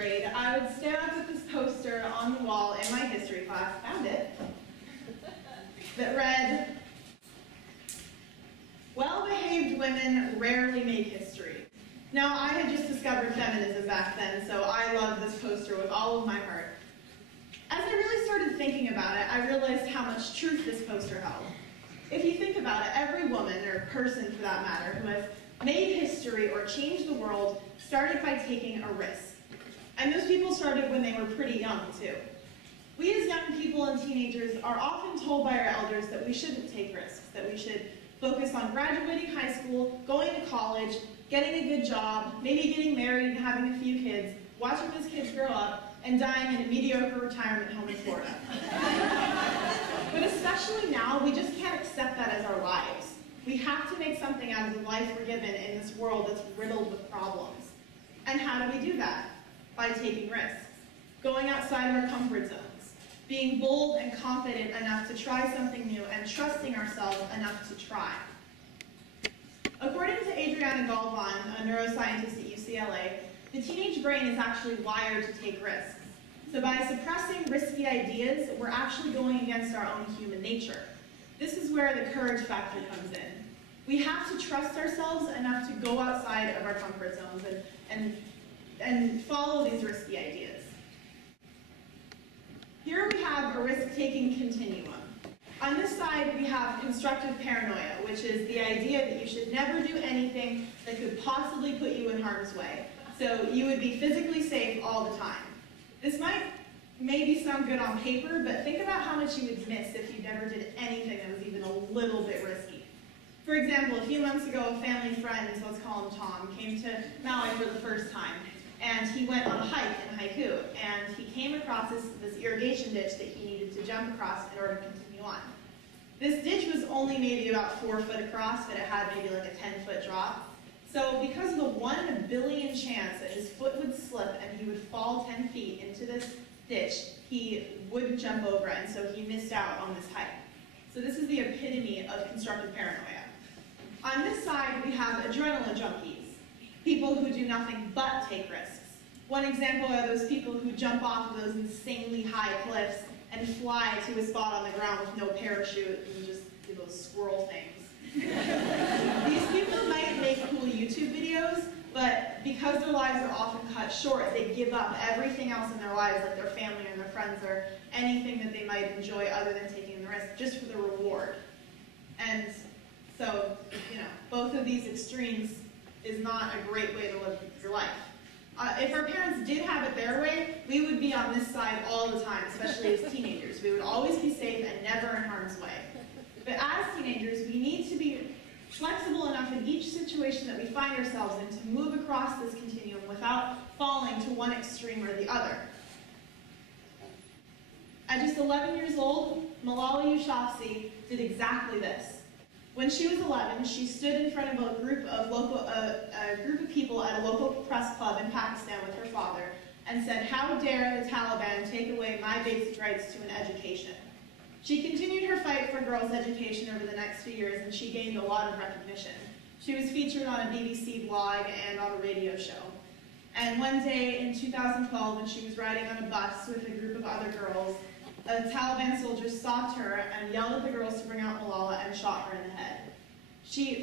grade, I would stare up at this poster on the wall in my history class, found it, that read, "Well-behaved women rarely make history." Now, I had just discovered feminism back then, so I loved this poster with all of my heart. As I really started thinking about it, I realized how much truth this poster held. If you think about it, every woman, or person for that matter, who has made history or changed the world started by taking a risk. And those people started when they were pretty young, too. We as young people and teenagers are often told by our elders that we shouldn't take risks, that we should focus on graduating high school, going to college, getting a good job, maybe getting married and having a few kids, watching those kids grow up, and dying in a mediocre retirement home in Florida. But especially now, we just can't accept that as our lives. We have to make something out of the life we're given in this world that's riddled with problems. And how do we do that? By taking risks, going outside of our comfort zones, being bold and confident enough to try something new, and trusting ourselves enough to try. According to Adriana Galvan, a neuroscientist at UCLA, the teenage brain is actually wired to take risks. So by suppressing risky ideas, we're actually going against our own human nature. This is where the courage factor comes in. We have to trust ourselves enough to go outside of our comfort zones and follow these risky ideas. Here we have a risk-taking continuum. On this side, we have constructive paranoia, which is the idea that you should never do anything that could possibly put you in harm's way. So you would be physically safe all the time. This might maybe sound good on paper, but think about how much you would miss if you never did anything that was even a little bit risky. For example, a few months ago, a family friend, let's call him Tom, came to Maui for the first time, and he went on a hike in Haiku, and he came across this irrigation ditch that he needed to jump across in order to continue on. This ditch was only maybe about 4 foot across, but it had maybe like a 10-foot drop. So because of the 1 in a billion chance that his foot would slip and he would fall 10 feet into this ditch, he wouldn't jump over it, and so he missed out on this hike. So this is the epitome of constructive paranoia. On this side, we have adrenaline junkies, people who do nothing but take risks. One example are those people who jump off of those insanely high cliffs and fly to a spot on the ground with no parachute and just do those squirrel things. These people might make cool YouTube videos, but because their lives are often cut short, they give up everything else in their lives, like their family and their friends, or anything that they might enjoy other than taking the risk, just for the reward. And so, both of these extremes is not a great way to live your life. If our parents did have it their way, we would be on this side all the time, especially as teenagers. We would always be safe and never in harm's way. But as teenagers, we need to be flexible enough in each situation that we find ourselves in to move across this continuum without falling to one extreme or the other. At just 11 years old, Malala Yousafzai did exactly this. When she was 11, she stood in front of a group of people at a local press club in Pakistan with her father and said, "How dare the Taliban take away my basic rights to an education?" She continued her fight for girls' education over the next few years, and she gained a lot of recognition. She was featured on a BBC blog and on a radio show. And one day in 2012, when she was riding on a bus with a group of other girls, a Taliban soldier stopped her and yelled at the girls to bring out Malala and shot her in the head.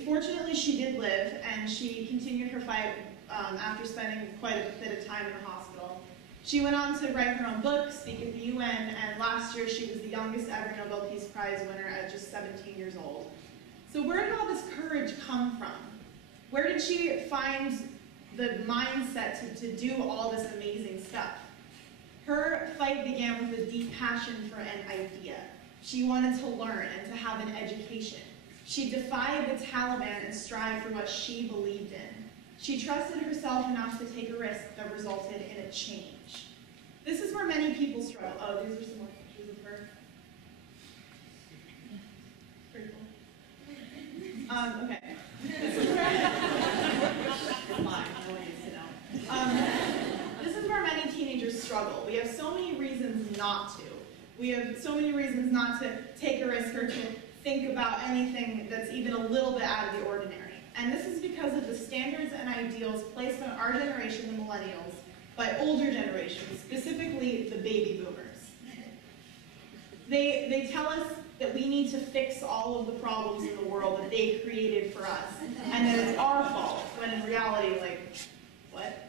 Fortunately, she did live, and she continued her fight after spending quite a bit of time in the hospital. She went on to write her own book, speak at the UN, and last year she was the youngest ever Nobel Peace Prize winner at just 17 years old. So where did all this courage come from? Where did she find the mindset to do all this amazing stuff? Her fight began with a deep passion for an idea. She wanted to learn and to have an education. She defied the Taliban and strived for what she believed in. She trusted herself enough to take a risk that resulted in a change. This is where many people struggle. Oh, these are some more pictures of her. Pretty cool. Okay. This is where this is where many teenagers struggle. We have so many reasons not to. We have so many reasons not to take a risk or to think about anything that's even a little bit out of the ordinary. And this is because of the standards and ideals placed on our generation, the millennials, by older generations, specifically the baby boomers. They tell us that we need to fix all of the problems in the world that they created for us, and that it's our fault, when in reality, like, what?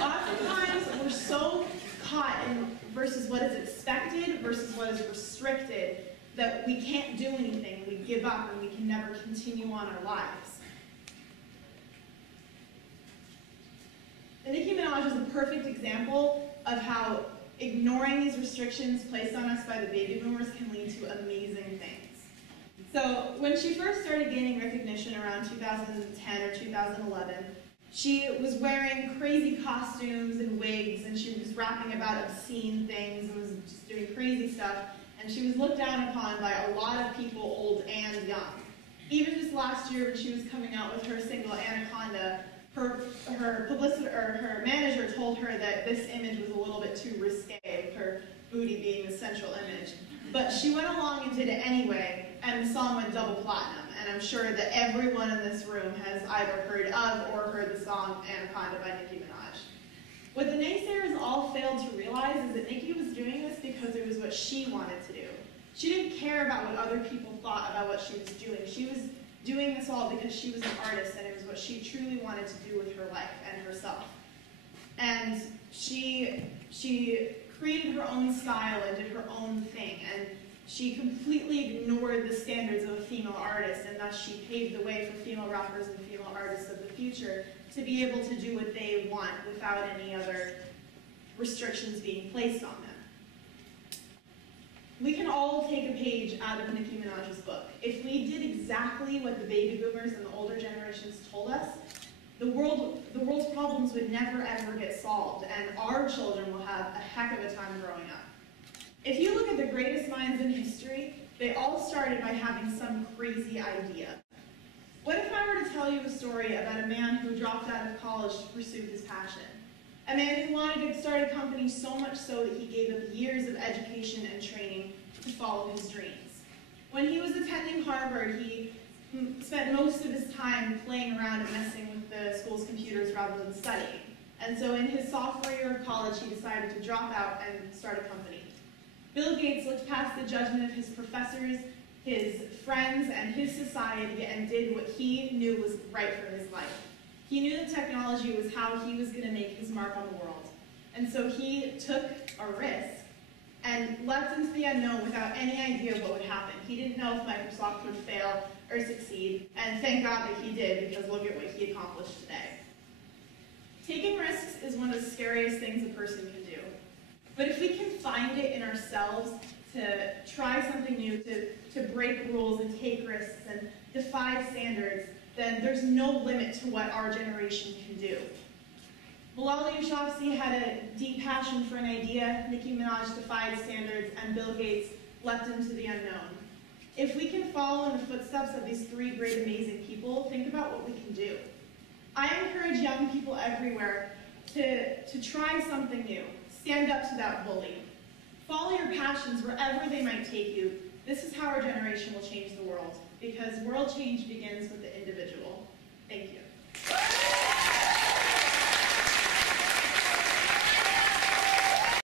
Oftentimes, we're so caught in versus what is expected versus what is restricted that we can't do anything, we give up, and we can never continue on our lives. And Nicki Minaj is a perfect example of how ignoring these restrictions placed on us by the baby boomers can lead to amazing things. So when she first started gaining recognition around 2010 or 2011, she was wearing crazy costumes and wigs, and she was rapping about obscene things and was just doing crazy stuff, and she was looked down upon by a lot of people, old and young. Even just last year when she was coming out with her single Anaconda, her publicity, or her manager told her that this image was a little bit too risque, with her booty being the central image. But she went along and did it anyway, and the song went double platinum. And I'm sure that everyone in this room has either heard of or heard the song Anaconda by Nicki Minaj. What the naysayers all failed to realize is that Nicki was doing this because it was what she wanted to do. She didn't care about what other people thought about what she was doing. She was doing this all because she was an artist, and it was what she truly wanted to do with her life and herself. And she created her own style and did her own thing, and she completely ignored the standards of a female artist, and thus she paved the way for female rappers and female artists of the future to be able to do what they want without any other restrictions being placed on them. We can all take a page out of Nicki Minaj's book. If we did exactly what the baby boomers and the older generations told us, the world's problems would never ever get solved, and our children will have a heck of a time growing up. If you look at the greatest minds in history, they all started by having some crazy idea. What if I were to tell you a story about a man who dropped out of college to pursue his passion? A man who wanted to start a company so much so that he gave up years of education and training to follow his dreams. When he was attending Harvard, he spent most of his time playing around and messing with the school's computers rather than studying. And so in his sophomore year of college, he decided to drop out and start a company. Bill Gates looked past the judgment of his professors, his friends, and his society and did what he knew was right for his life. He knew that technology was how he was going to make his mark on the world. And so he took a risk and leapt into the unknown without any idea of what would happen. He didn't know if Microsoft would fail or succeed, and thank God that he did, because look at what he accomplished today. Taking risks is one of the scariest things a person can do. But if we can find it in ourselves to try something new, to break rules and take risks and defy standards, then there's no limit to what our generation can do. Bilal Yousafzai had a deep passion for an idea, Nicki Minaj defied standards, and Bill Gates leapt into the unknown. If we can follow in the footsteps of these three great, amazing people, think about what we can do. I encourage young people everywhere to try something new. Stand up to that bully. Follow your passions wherever they might take you. This is how our generation will change the world, because world change begins with the individual. Thank you.